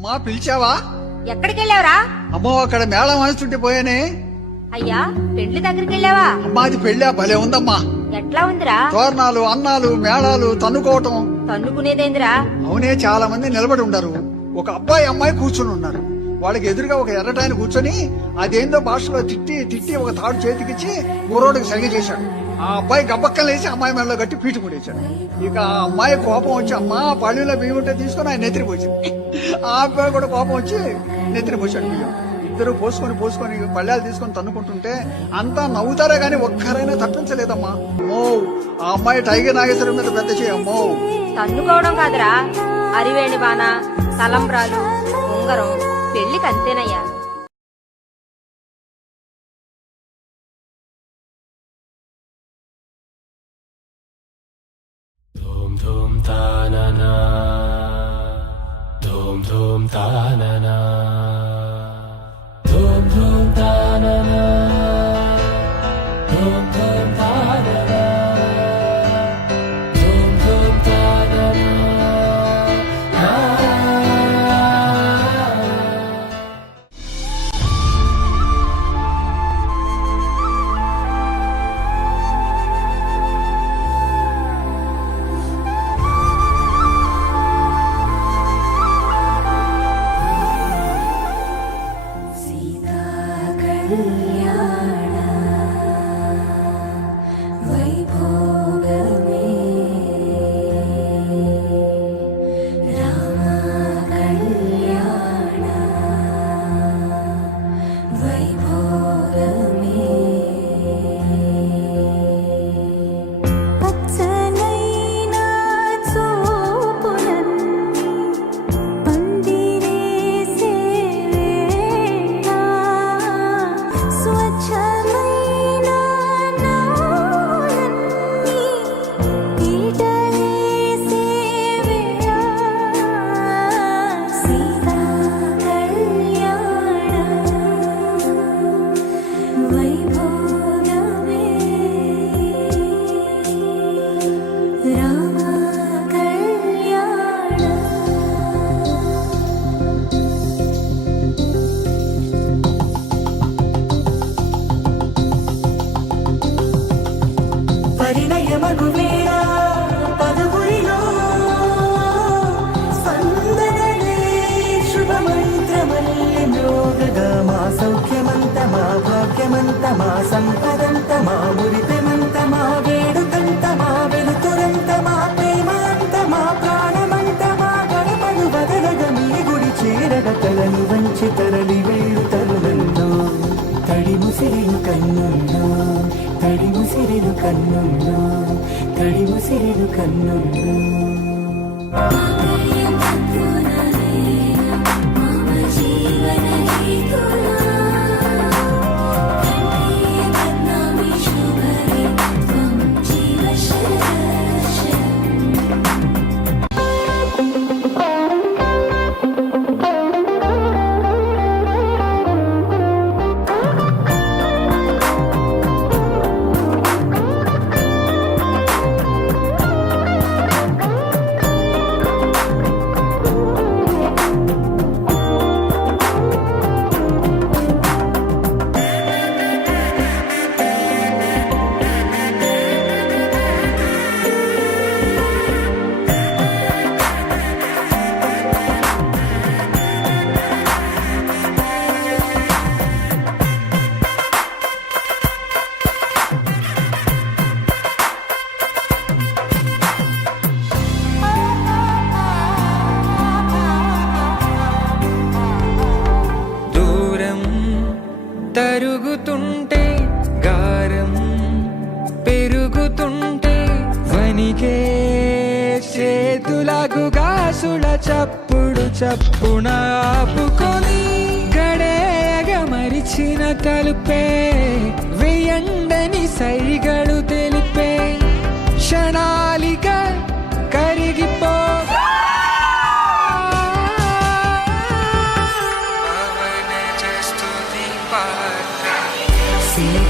అమ్మా పిలిచావా? ఎక్కడికి వెళ్ళావురా? అమ్మో అక్కడ మేళం వాయిస్తుంటే పోయానే. అయ్యా పెళ్లి దగ్గరికి వెళ్ళావా? అమ్మా అది పెళ్ళా? భలే ఉందమ్మా. ఎట్లా ఉందిరా? తోరణాలు, అన్నాలు, మేళాలు, తన్నుకోవటం. తన్నుకునేదేందిరా? అవునే, చాలా మంది నిలబడి ఉండరు. ఒక అబ్బాయి అమ్మాయి కూర్చుని ఉన్నారు. వాళ్ళకి ఎదురుగా ఒక ఎర్రటాయన కూర్చొని అదేందో భాషలో తిట్టి తిట్టి ఒక తాడు చేతికిచ్చి కుర్రోడికి సరిగ చేశాడు. ఆ అబ్బాయి గబ్బక్కలేసి అమ్మాయి మెడలో కట్టి పీటు కూడేశాడు. ఇక ఆ అమ్మాయి కోపం వచ్చి అమ్మా పళ్ళులో బియ్యం ఉంటే తీసుకుని ఆయన నెత్తిరి పోసింది. ఆ అబ్బాయి కూడా కోపం వచ్చి నెత్తిరి పోశాడు బియ్యం. ఇద్దరు పోసుకొని పళ్ళాలు తీసుకొని తన్నుకుంటుంటే అంతా నవ్వుతారే గాని ఒక్కరైనా తప్పించలేదమ్మా. అమ్మో ఆ అమ్మాయి టైగర్ నాగేశ్వరం మీద పెద్ద చేయి. అమ్మో తన్నుకోవడం కాదురా, అరివేణి బాణ, తలంబ్రాలు, ఉంగరం పెళ్లికి అంతేనయ్యా. ధూమ్ ధూమ్ తాననా ధూమ్ ధూమ్ తాననా ధూమ్ ధూమ్ తాననా ధూమ్ ధూమ్ తాననా ధూమ్ ధూమ్ తాననా. పరిణయమగు వేళ పదవురిలో స్పందనలే శుభమంత్రమల్లి మ్రోగగా మా సౌఖ్యమంత మా భాగ్యమంత మా సంపదంత మా మురిపెమంత మా వేడుకంత మా వెలుతురంత మా ప్రేమంత మా ప్రాణమంత మా గడపను బదలగ మీ గుడి చేరగ తలను వంచి తరలి వేడు తరుణంలో తడి ముసిరిలు కన్నుల్లో తడి ముసిరిలు కన్నుల్లో తడి ముసిరిలు కన్నుల్లో. తరుగుతుంటే గారం పెరుగుతుంటే వనికే చేతులకు గాసుల చప్పుడు చప్పున ఆపుకొని గడేయగ మరిచిన తలుపే వెయ్యండని సైగడు తెలిపే క్షణాలిక కరిగిపో See